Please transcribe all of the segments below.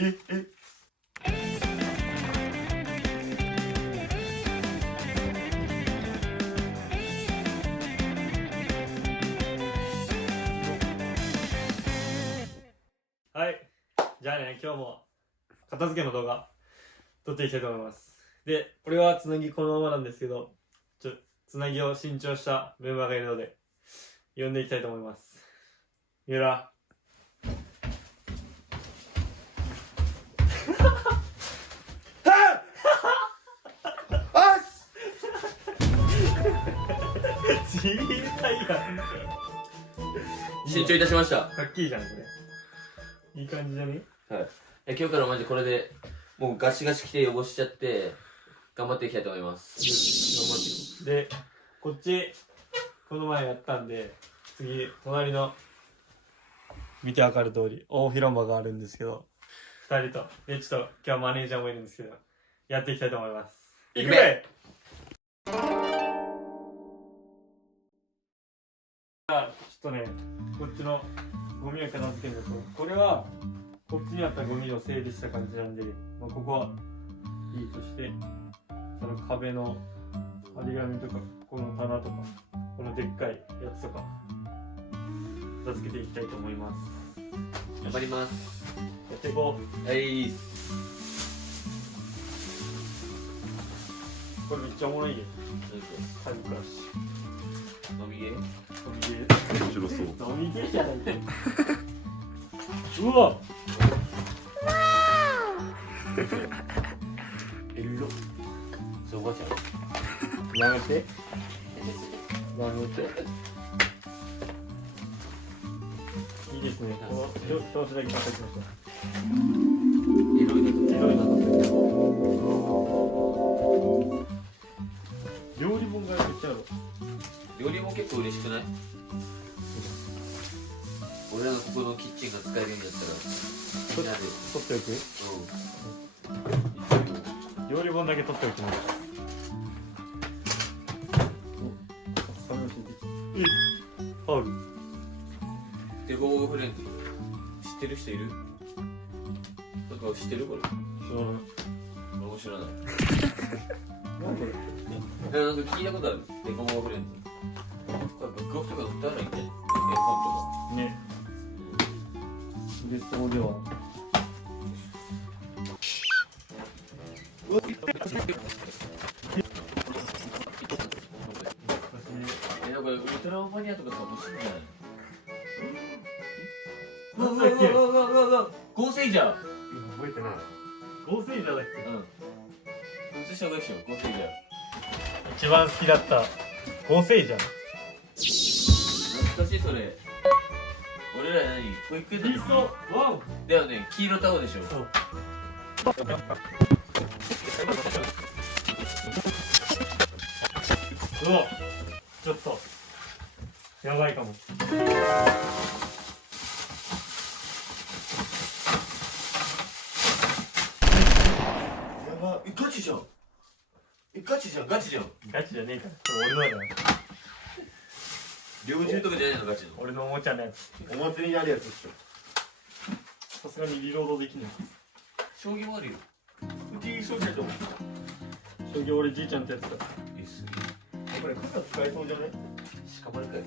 はい、じゃあね、今日も片付けの動画撮っていきたいと思います。で、俺はつなぎこのままなんですけど、つなぎを新調したメンバーがいるので呼んでいきたいと思います。三浦ちびたいやん。新調いたしました。かっきいいじゃんこれ。いい感じじゃね？はい。今日からマジこれでもうガシガシ来て汚しちゃって頑張っていきたいと思います。頑張って。で、こっちこの前やったんで、次隣の見てわかる通り大広間があるんですけど、2人とでちょっと今日マネージャーもいるんですけど、やっていきたいと思います。いくぜ。ちょっとね、こっちのゴミを片付けるんですけど、これはこっちにあったゴミを整理した感じなんで、まあ、ここはいいとして、その壁の張り紙とかこの棚とかこのでっかいやつとか片付けていきたいと思います。頑張ります。やっていこう。はい。これめっちゃおもろいゲーム。タイムクラッシ飲みゲーュ。飲みゲー。面白そう。飲みゲーじゃないか。うわ。エロ。そうおばちゃん。やめて。やめて。いいですね。この調子だけ叩きました。エロいなと。エロいなと。料理本がめっちゃある。料理も結構嬉しくない？俺らのここのキッチンが使えるようになったらみんなで取っておく？料理本だけ取っておきます。ファウル。デコボコフレンズ知ってる人いる？なんか知ってるこれ？知らない。俺も知らない。何これ？なんか聞いたことある。デコボコフレンズ。これブックオフとか売ったらいいんじゃない？絵本とか。ね。売れそうでは。なんかウルトラマニアとかさ欲しいんじゃない？なんだっけ？合成じゃん。覚えてない。合成じゃだっけ？うん。映した方がいいでしょ。合成じゃん。一番好きだった合成じゃん。懐かしいそれ。俺ら何？保育園ピースワン。だよね。黄色タオでしょ。そう。うわ、ちょっとやばいかも。やばい。ガチじゃん。ガチじゃん。ガチじゃん。ガチじゃねえから。これ俺のだよ。猟銃とかじゃないのガチの。俺のおもちゃのやつ。お祭りにあるやつでしょ。さすがにリロードできない。将棋もあるよ。うち将棋だと思う。将棋俺じいちゃんってやつだ。これ傘使えそうじゃない？しかもあれかよ。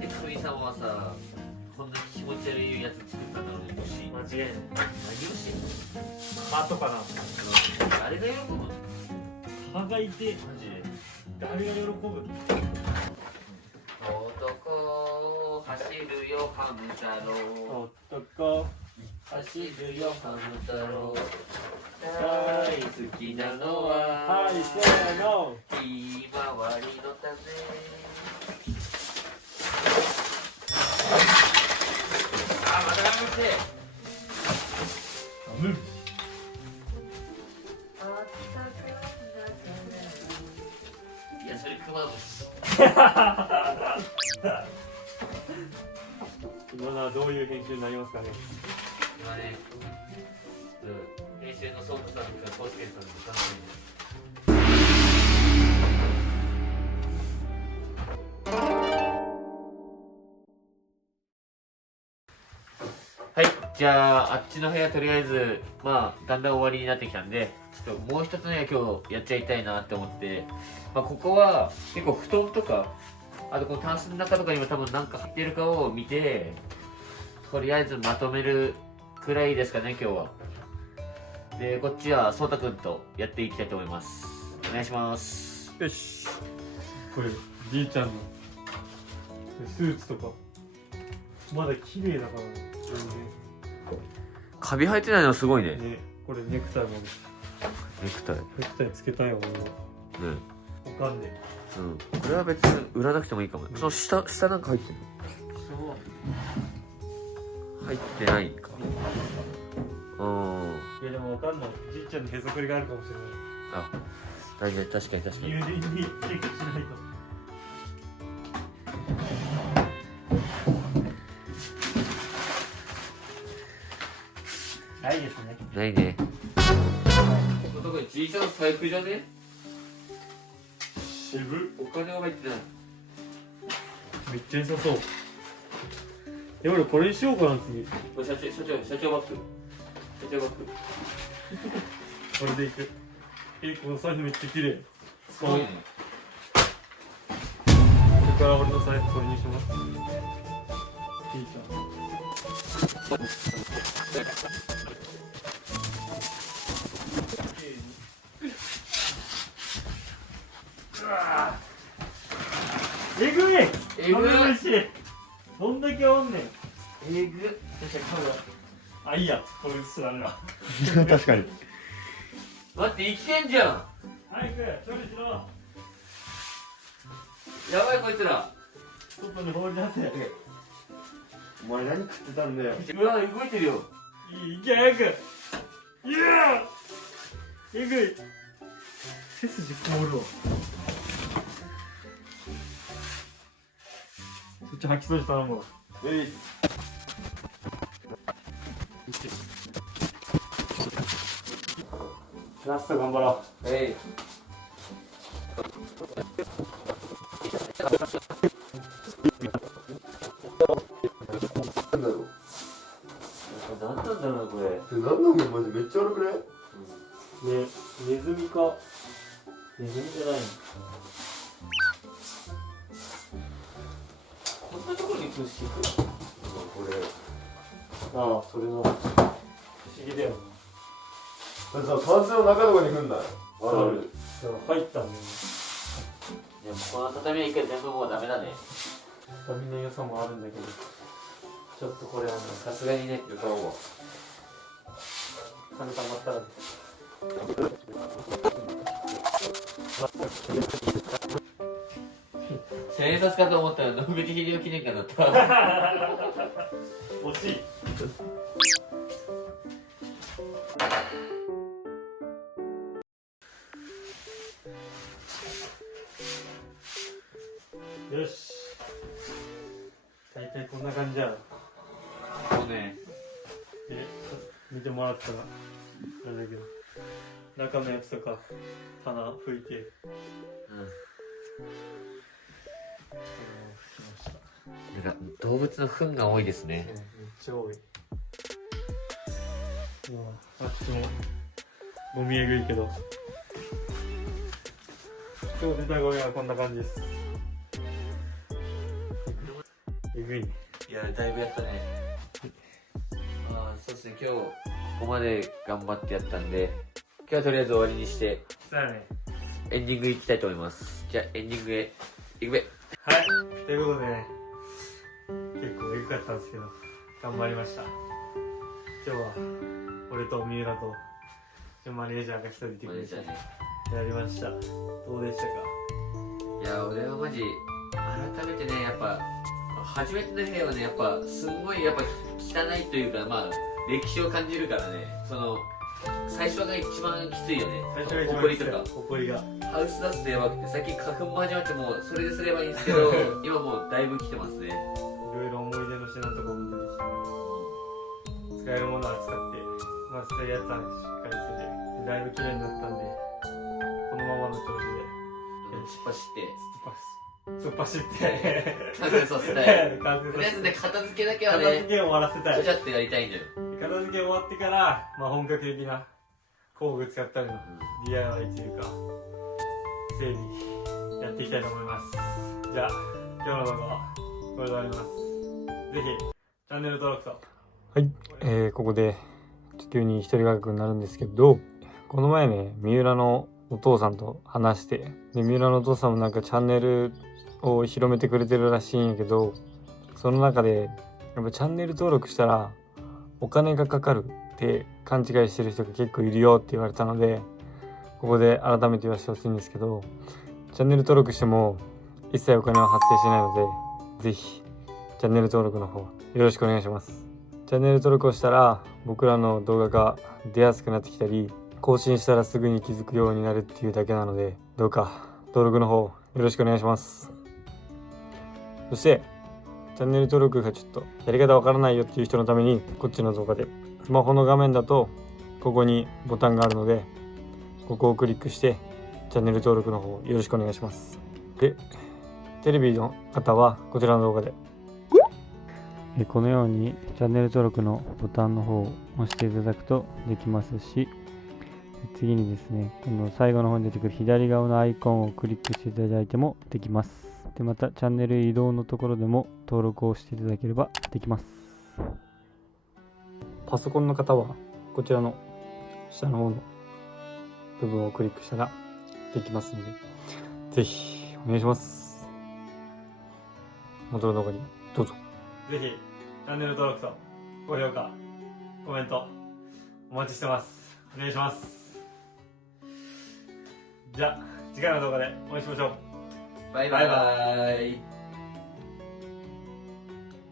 で、クイさんはさ、こんな気持ち悪いやつ作ったんだろうね。欲しい。間違いない。何をしてんの？ハートかな。あれが喜ぶの？歯がいて、マジで。誰が喜ぶ？男走るよハム太郎。男走るよハム太郎。大好きなのははい、せーの。ひまわりの種。あ、また頑張って。いや、それクマムシ。今のはどういう編集になりますかね。今ね、編集のソープさんとかコスケさんとかじゃああっちの部屋とりあえずまあだんだん終わりになってきたんで、ちょっともう一つの部屋今日やっちゃいたいなって思って、まあ、ここは結構布団とかあとこのタンスの中とかにも多分何か入ってるかを見て、とりあえずまとめるくらいですかね今日は。でこっちはそうたくんとやっていきたいと思います。お願いします。よし。これじいちゃんのスーツとかまだ綺麗だからね。カビ生えてないのすごいね。ね、これネクタイもね。ネクタイ。ネクタイつけたいよ俺は。ね。わかんねうん。これは別に売らなくてもいいかも。その下なんか入ってるの？入ってないか。うん。いやでもわかんない。じいちゃんのへそくりがあるかもしれない。あ、確かに確かに確かに。入念にチェックしないと。ないですね。ないね。どこにじいちゃんの財布じゃね？渋っ。お金は入ってない。めっちゃ良さそう。俺これにしようかな次。これ社長バッグ。社長バッグ。これでいく。この財布めっちゃ綺麗。すごいね。これから俺の財布これにします。いいじゃん。えぐい。えぐい。どんだけおんねん。えぐ。あ、いいや。これすらんな。確かに。待って生きてんじゃん。早く処理しろ。やばいこいつら。外に放り出せ。お前何食ってたんだよ。うわ動いてるよ。いけ早く。いやえぐい。背筋凍るわ。そっち吐きそうに頼むわ。ラスト頑張ろう。はい。なんだろう。何なんだろうなこれ。何なんだよマジめっちゃ悪くない？ね、ネズミか。ネズミじゃないの。こんなところに虫いく。これ。ああ、それな。不思議だよ。だってさ、タンスの中とかに来んだよ。ある。入ったんだよね。でもこの畳は一回全部もうダメだね。畳の良さもあるんだけど、ちょっとこれはね、さすがにね。予算は。金溜まったらね。千円札かと思ったら野口英世記念館だった。惜しい。よし。大体こんな感じやろ。そうね。で、見てもらったらあれだけど、中のやつとか棚拭いて、拭きました。なんか動物の糞が多いですね。めっちゃ多い。あっちもゴミえぐいけど、今日出たゴミはこんな感じです。えぐいね。いやだいぶやったね。ああそうですね、今日ここまで頑張ってやったんで、今日はとりあえず終わりにしてそうやね。エンディングいきたいと思います。じゃあエンディングへ行くべ。はい、ということでね、結構エグかったんですけど頑張りました。今日は俺と三浦とマネージャーが一人で来てくれてね、やりました。どうでしたか？いや俺はマジ改めてね、やっぱ初めての部屋はね、やっぱすごいやっぱ汚いというか、まあ歴史を感じるからね、その最初が一番きついよね。最初が一番ほこりとかほこりがハウスダストやばくて、最近花粉も始まってもうそれですればいいんですけど今もうだいぶ来てますね。いろいろ思い出の品とかも出てきて、使えるものは使って、まあ捨てるやつはしっかり捨てて、だいぶ綺麗になったんで、このままの調子で突っ走って突っ走って完成させたい。完成させて、とりあえずね、片付けだけは片付ね、けを終わらせたい。ちゃちゃってやりたいんだよ。片付け終わってから、まあ、本格的な工具使ったりの DIY というか整理やっていきたいと思います。じゃあ今日の動画はこれで終わります。ぜひチャンネル登録とはい、ここで急に一人画角になるんですけど、この前ね三浦のお父さんと話して、で三浦のお父さんもなんかチャンネルを広めてくれてるらしいんやけど、その中でやっぱチャンネル登録したらお金がかかるって勘違いしてる人が結構いるよって言われたので、ここで改めて言わせてほしいんですけど、チャンネル登録しても一切お金は発生しないので、ぜひチャンネル登録の方よろしくお願いします。チャンネル登録をしたら僕らの動画が出やすくなってきたり、更新したらすぐに気づくようになるっていうだけなので、どうか登録の方よろしくお願いします。そしてチャンネル登録がちょっとやり方わからないよっていう人のために、こっちの動画でスマホの画面だとここにボタンがあるので、ここをクリックしてチャンネル登録の方よろしくお願いします。で、テレビの方はこちらの動画でこのようにチャンネル登録のボタンの方を押していただくとできますし、次にですね、この最後の方に出てくる左側のアイコンをクリックしていただいてもできます。で、またチャンネル移動のところでも登録をしていただければできます。パソコンの方はこちらの下の方の部分をクリックしたらできますので、ぜひお願いします。元の動画にどうぞ。ぜひチャンネル登録と高評価、コメントお待ちしてます。お願いします。じゃあ次回の動画でお会いしましょう。バイバイ。